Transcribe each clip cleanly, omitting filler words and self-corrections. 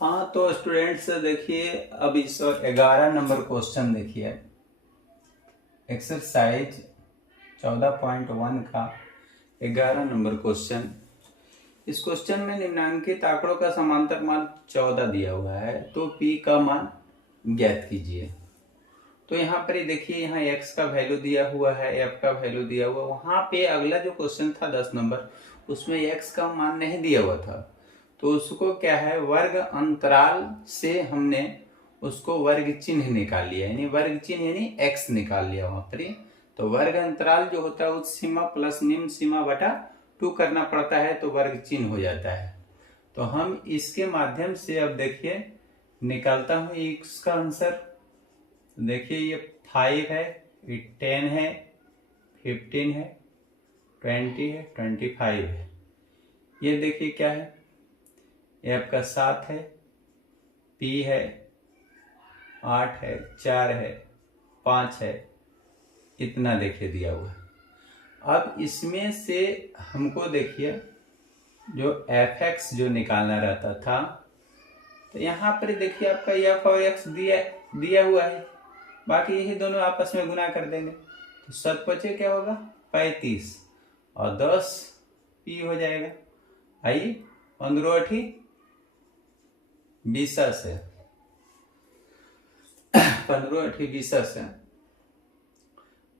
हाँ तो स्टूडेंट्स देखिए, अब इस 11 नंबर क्वेश्चन देखिए, एक्सरसाइज 14.1 का 11 नंबर क्वेश्चन। इस क्वेश्चन में निम्नांकित आंकड़ों का समांतर मान 14 दिया हुआ है, तो p का मान ज्ञात कीजिए। तो यहाँ पर ही देखिए, यहाँ x का वैल्यू दिया हुआ है, f का वैल्यू दिया हुआ। वहां पे अगला जो क्वेश्चन था 10 नंबर, उसमें x का मान नहीं दिया हुआ था, तो उसको क्या है, वर्ग अंतराल से हमने उसको वर्ग चिन्ह निकाल लिया, यानी वर्ग चिन्ह यानी x निकाल लिया वहां पर। तो वर्ग अंतराल जो होता है उच्च सीमा प्लस निम्न सीमा बटा 2 करना पड़ता है, तो वर्ग चिन्ह हो जाता है। तो हम इसके माध्यम से अब देखिए निकालता हूं इसका आंसर। देखिए ये 5 है, ये 10 है, 15 है, 20 है, 25 है। ये देखिए क्या है, ये आपका 7 है, p है, 8 है, 4 है, 5 है, इतना देखिए दिया हुआ है। अब इसमें से हमको देखिए जो fx जो निकालना रहता था, तो यहाँ पर देखिए आपका f और x दिया हुआ है, बाकी यही दोनों आपस में गुना कर देंगे, तो 7 पचे क्या होगा 35 और 10 p हो जाएगा। आइए 15 8 20 से 15 8 20 से,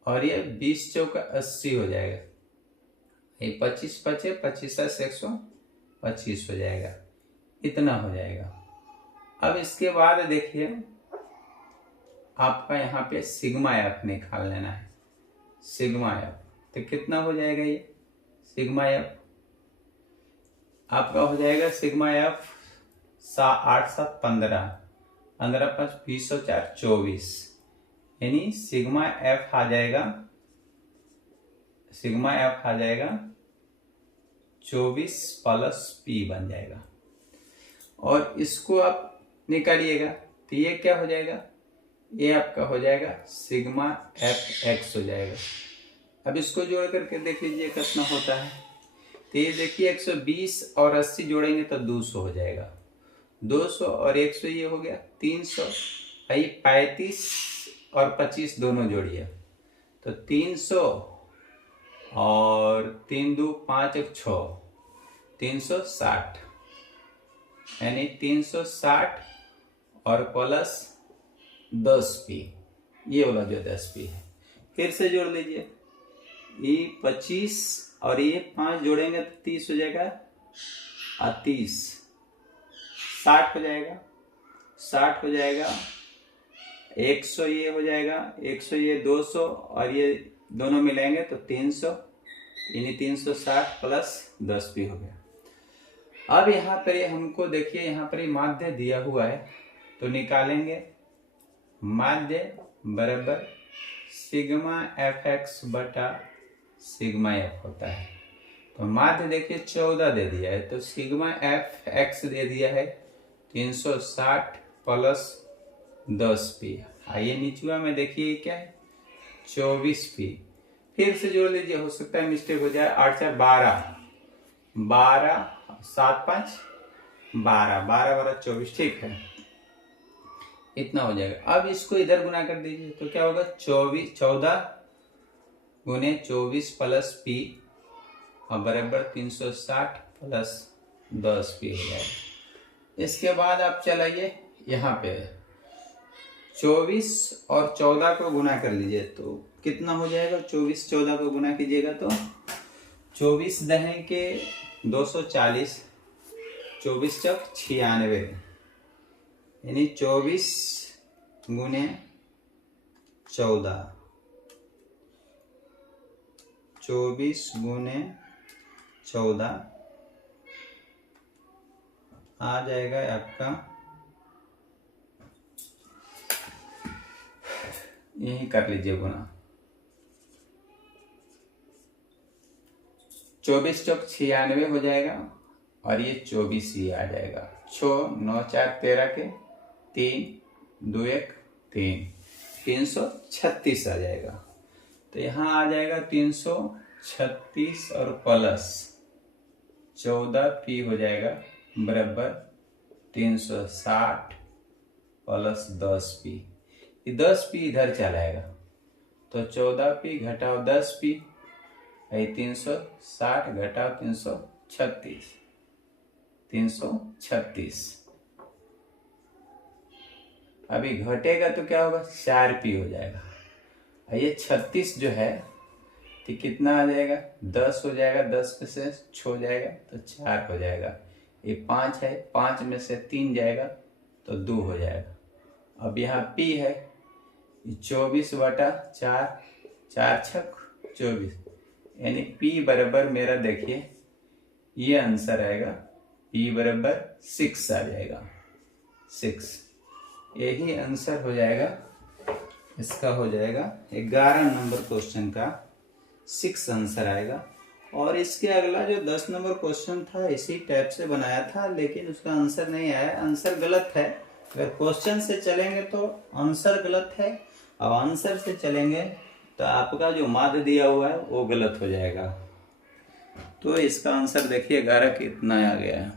और ये 20 चौका 80 हो जाएगा। ये 25 पचे 25 से 125 हो जाएगा, इतना हो जाएगा। अब इसके बाद देखिए आपका यहाँ पे सिग्मा एफ निकाल लेना है। सिग्मा एफ तो कितना हो जाएगा, ये सिग्मा एफ आपका हो जाएगा, सिग्मा एफ 8 7 15 15 5 20 और 4 24, यानी सिग्मा एफ आ जाएगा, सिग्मा एफ आ जाएगा 24 प्लस p बन जाएगा। और इसको आप निकालिएगा तो ये क्या हो जाएगा, ये आपका हो जाएगा सिग्मा एफ एक्स हो जाएगा। अब इसको जोड़ करके देख लीजिए कितना होता है, तो ये देखिए 120 और 80 जोड़ेंगे तो 200 हो जाएगा। 200 और 100 ये हो गया 300। आइए 35 और 25 दोनों जोड़िए, तो 300 और 3 2 5 1 6 360, यानी 360 और प्लस 10p, ये वाला जो 10p है। फिर से जोड़ लीजिए, ये 25 और ये 5 जोड़ेंगे तो 30 हो जाएगा, 30 60 हो जाएगा, 60 हो जाएगा, 100 ये हो जाएगा, 100 ये 200 और ये दोनों मिलाएंगे तो 300, यानी 360 प्लस 10p हो गया। अब यहाँ पर हमको देखिए, यहाँ पर माध्य दिया हुआ है, तो निकालेंगे माध्य बराबर सिग्मा एफ एक्स बटा सिग्मा एफ होता है। तो माध्य देखिए 14 दे दिया है, तो सिग्मा एफ एक्स दे दिया है 360 प्लस 10p। आइए निचुआ में देखिए क्या है 24p। फिर से जोड़ लीजिए, हो सकता है मिस्टेक हो जाए। 8 4 12 12 7 5 12 12 12 24, ठीक है, इतना हो जाएगा। अब इसको इधर गुना कर दीजिए तो क्या होगा 14 गुने 24 प्लस p और बराबर 360 प्लस 10p हो जाएगा। इसके बाद आप चलाइए, यहाँ पे 24 और 14 को गुना कर लीजिए तो कितना हो जाएगा, 24 14 को गुना कीजिएगा तो 24 दहे के 240, 24 चौक 96, यानी 24 गुने 14, 24 गुने 14 आ जाएगा आपका, यही कर लीजिए गुना, 24 चौक 96 हो जाएगा और ये 24 ही आ जाएगा। 6 9 4 13 के 3 2 1 3 336 आ जाएगा। तो यहाँ आ जाएगा 336 और प्लस 14p हो जाएगा बराबर 360 प्लस 10p, ये 10p इधर चलाएगा तो 14p घटाओ 10p, 360 घटाओ 336, 336। अभी घटेगा तो क्या होगा, 4p हो जाएगा। ये 36 जो है तो कितना आ जाएगा, 10 हो जाएगा, 10 में से 6 हो जाएगा तो 4 हो जाएगा। ये 5 है, 5 में से 3 जाएगा तो 2 हो जाएगा। अब यहाँ p है, 24/4, 4 छक 24, यानी p बराबर मेरा देखिए ये आंसर आएगा, p बराबर 6 आ जाएगा, 6। यही आंसर हो जाएगा, इसका हो जाएगा 11 नंबर क्वेश्चन का 6 आंसर आएगा। और इसके अगला जो 10 नंबर क्वेश्चन था इसी टाइप से बनाया था, लेकिन उसका आंसर नहीं आया, आंसर गलत है। अगर क्वेश्चन से चलेंगे तो आंसर गलत है, अब आंसर से चलेंगे तो आपका जो माध्य दिया हुआ है वो गलत हो जाएगा। तो इसका आंसर देखिए 11 कितना आ गया है।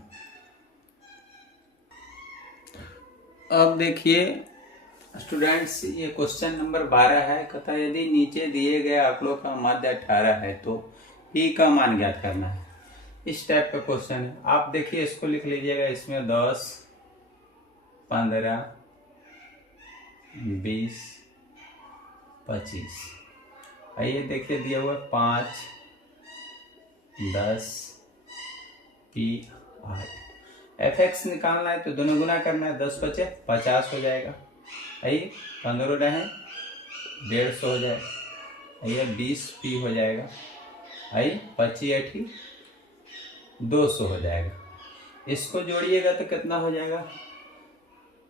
अब देखिए स्टूडेंट्स, ये क्वेश्चन नंबर 12 है। कहता है यदि नीचे दिए गए आंकड़ों का माध्य 18 है तो p का मान ज्ञात करना है। इस टाइप का क्वेश्चन है। आप देखिए इसको लिख लीजिएगा, इसमें 10, 15, 20, 25। आइए देखिए दिया हुआ 5, 10, p 8। fx निकालना है तो दोनों गुना करना है, 10 बचे 50 हो जाएगा। आइए 15 रहे 150 हो जाएगा। आइए 20p हो जाएगा। आइए 25 8 200 हो जाएगा। इसको जोड़िएगा तो कितना हो जाएगा,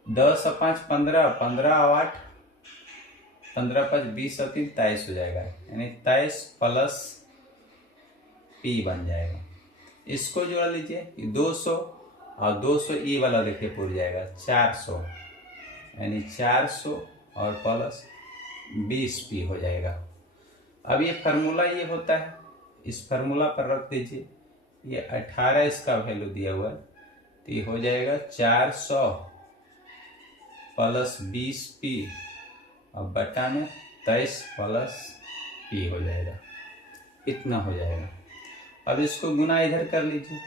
10 और 5 15, 15 और 8 15, 5 20 और 3 23 हो जाएगा, यानी 23 प्लस p बन जाएगा। इसको जोड़ लीजिए, 200 और 200 ई वाला देखिए पूर जाएगा, 400, यानी 400 और प्लस 20p हो जाएगा। अब ये फार्मूला ये होता है, इस फार्मूला पर रख दीजिए। ये 18 इसका वैल्यू दिया हुआ है तो ये हो जाएगा 400 प्लस 20p और बटा में 23 प्लस p हो जाएगा, इतना हो जाएगा। अब इसको गुना इधर कर लीजिए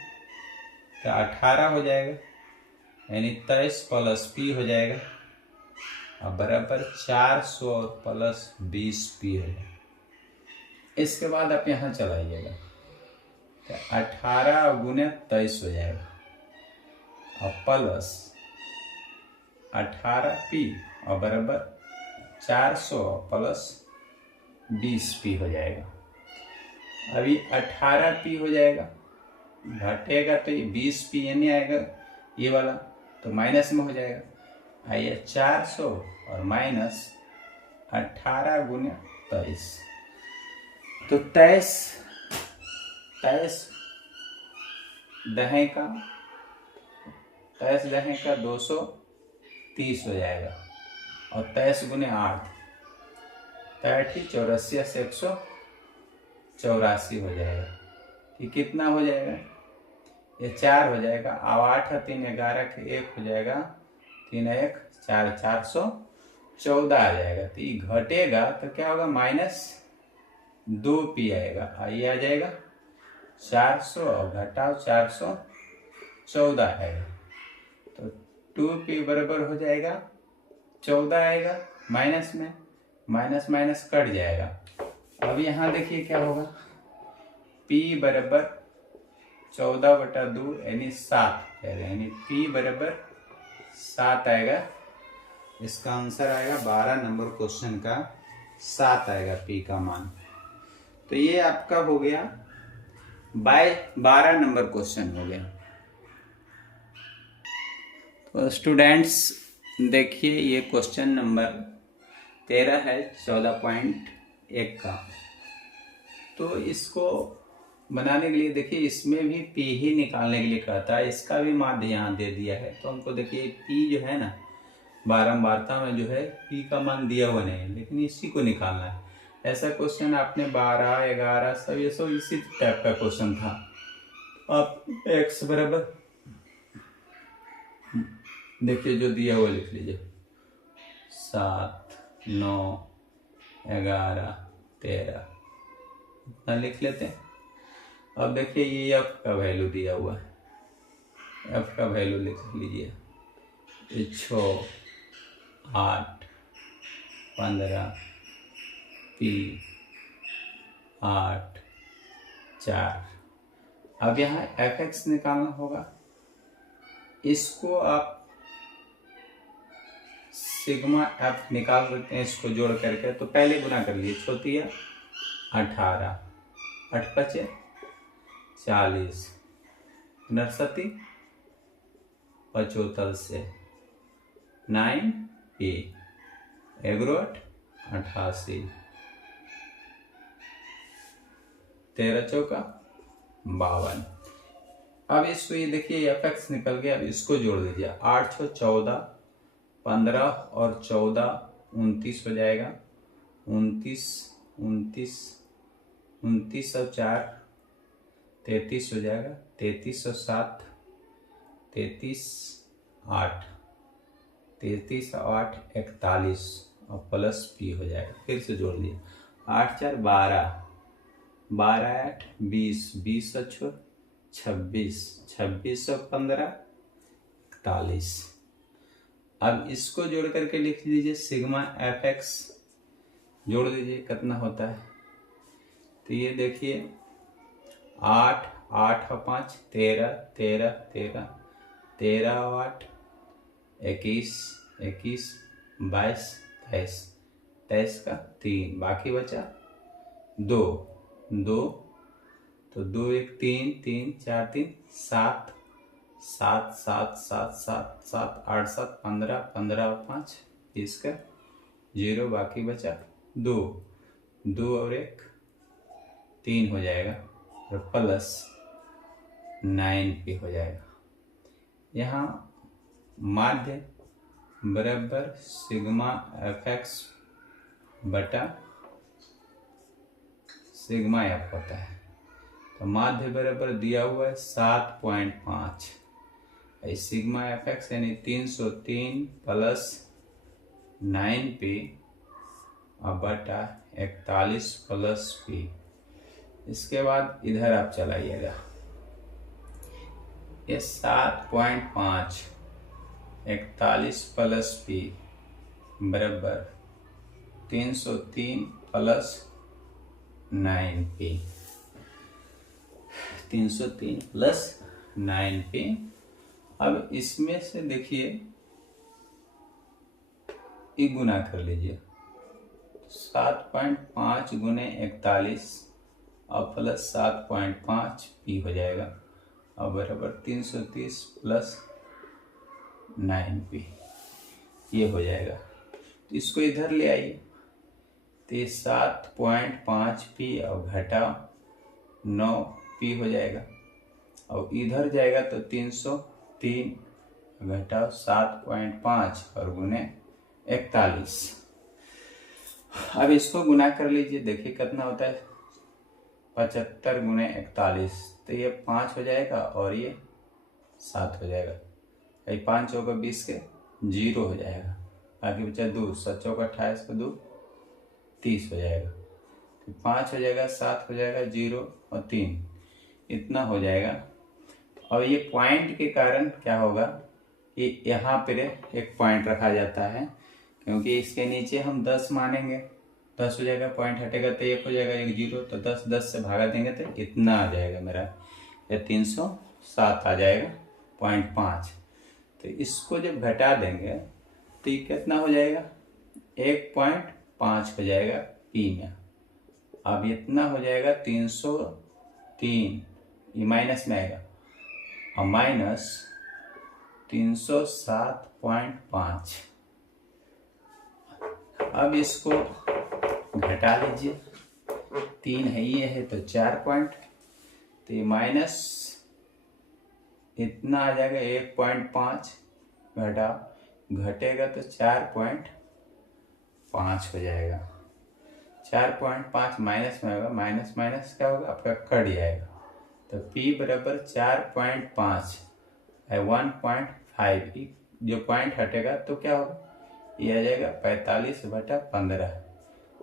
तो 18 हो जाएगा, यानी 23 प्लस p हो जाएगा और बराबर 400 और प्लस 20p हो जाएगा। इसके बाद आप यहाँ चलाइएगा तो 18 गुने 23 हो जाएगा और प्लस 18p और बराबर 400 प्लस 20p हो जाएगा। अभी 18p हो जाएगा, घटेगा तो ये 20p यानी आएगा ये वाला, तो माइनस में हो जाएगा। आइए 400 और माइनस 18 गुने 23, तो 23 दहें का 230 हो जाएगा और 23 गुने 8 30 84 से 184 हो जाएगा। ये कितना हो जाएगा, ये 4 हो जाएगा। अब 8 और 3 11 के 1 हो जाएगा, 3 1 4 414 आ जाएगा। तो ये घटेगा तो क्या होगा, -2p आएगा। ये आ जाएगा 400 और घटाओ 414 आएगा, तो 2p बराबर हो जाएगा 14 आएगा, माइनस में माइनस माइनस कट जाएगा। अब यहाँ देखिए क्या होगा, p बराबर 14/2 यानी 7 आएगा, यानी p बराबर 7 आएगा। इसका आंसर आएगा 12 नंबर क्वेश्चन का 7 आएगा p का मान। तो ये आपका हो गया 12 नंबर क्वेश्चन हो गया। तो स्टूडेंट्स देखिए ये क्वेश्चन नंबर 13 है 14.1 का। तो इसको बनाने के लिए देखिए इसमें भी p ही निकालने के लिए कहता है, इसका भी माध्य यहाँ दे दिया है। तो हमको देखिए p जो है ना, बारंबारता में जो है p का मान दिया हुआ नहीं है, लेकिन इसी को निकालना है। ऐसा क्वेश्चन आपने 12 11 सब ये सब इसी टाइप का क्वेश्चन था। आप x बराबर देखिए जो दिया हुआ लिख लीजिए, 7, 9, 11, 13, इतना लिख लेते हैं। अब देखिए ये एफ का वैल्यू दिया हुआ है, एफ का वैल्यू लिख लीजिए, 6, 8, 15, पी 8, 4। अब यहाँ एफ एक्स निकालना होगा, इसको आप सिग्मा एफ निकाल सकते हैं इसको जोड़ करके। तो पहले गुना कर लिए, छोटी है 18, 8 पचे 40, 69, 75 से 9 पी 1 88, 13 चौका 52। अब इसको ये देखिए एफ एक्स निकल गया। अब इसको जोड़ दीजिए, 8 6 14, 15 और 14 29 हो जाएगा, 29 29 29 और 4 33 हो जाएगा, 33 और 7 33 8 33 और 8 41 और प्लस पी हो जाएगा। फिर से जोड़ दिए, 8 4 12, 12 8 20, 20 और 6 26, 26 और 15 41। अब इसको जोड़ करके लिख लीजिए, सिग्मा एफ एक्स जोड़ दीजिए कितना होता है। तो ये देखिए 8 8 और 5 13 13 13 13 और 8 21 21 22 23 23 का 3, बाकी बचा 2 2, तो 2 1 3 3 4 3 7 7 7 7 7 7 8 7 15 15 और 5 20 का 0, बाकी बचा 2 2 और 1 3 हो जाएगा और प्लस 9 पे हो जाएगा। यहाँ माध्य बराबर सिग्मा एफ एक्स बटा सिग्मा एफ होता है। तो माध्य बराबर दिया हुआ है 7.5, सिग्मा एफ एक्स यानी 303 प्लस 9 पी और बटा 41 प्लस पी। इसके बाद इधर आप चलाइएगा, ये 7.5 41 प्लस पी बराबर 303 प्लस 9 पी, 303 प्लस 9 पी। अब इसमें से देखिए ये गुना कर लीजिए, 7.5 गुने 41 और प्लस 7.5 पी हो जाएगा और बराबर 330 प्लस 9 पी, ये हो जाएगा। तो इसको इधर ले आइए, तो ये 7.5 पी और घटा 9 पी हो जाएगा और इधर जाएगा तो 303 घटाओ 7.5 और गुने 41। अब इसको गुना कर लीजिए, देखिए कितना होता है, 75 गुने 41, तो ये 5 हो जाएगा और ये 7 हो जाएगा। ये 5 चौका 20 के 0 हो जाएगा, बाकी बचा 2, 7 चौका 28 का 2 30 हो जाएगा। तो 5 हो जाएगा, 7 हो जाएगा, 0 और 3 इतना हो जाएगा। और ये पॉइंट के कारण क्या होगा, ये यहाँ पर एक पॉइंट रखा जाता है, क्योंकि इसके नीचे हम 10 मानेंगे, 10 हो जाएगा, पॉइंट हटेगा तो 1 हो जाएगा, 1 0, तो 10 10 से भागा देंगे तो इतना आ जाएगा मेरा, या 307 आ जाएगा 0.5। तो इसको जब घटा देंगे तो ये कितना हो जाएगा, 1.5 हो जाएगा पी में। अब इतना हो जाएगा 303, ये माइनस में आएगा और माइनस 307.5। अब इसको घटा लीजिए, 3 है ये है तो 4 पॉइंट, तो ये माइनस इतना आ जाएगा 1.5 घटा, घटेगा तो 4.5 हो जाएगा। 4.5 माइनस में होगा, माइनस माइनस क्या होगा आपका कट जाएगा, तो P बराबर 4.5 है 1.5, जो पॉइंट हटेगा तो क्या होगा, ये आ जाएगा 45/15,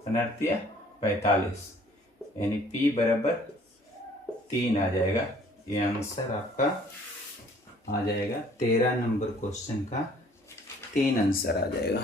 अनर्थिया 45, यानी P बराबर 3 आ जाएगा। ये आंसर आपका आ जाएगा 13 नंबर क्वेश्चन का 3 आंसर आ जाएगा।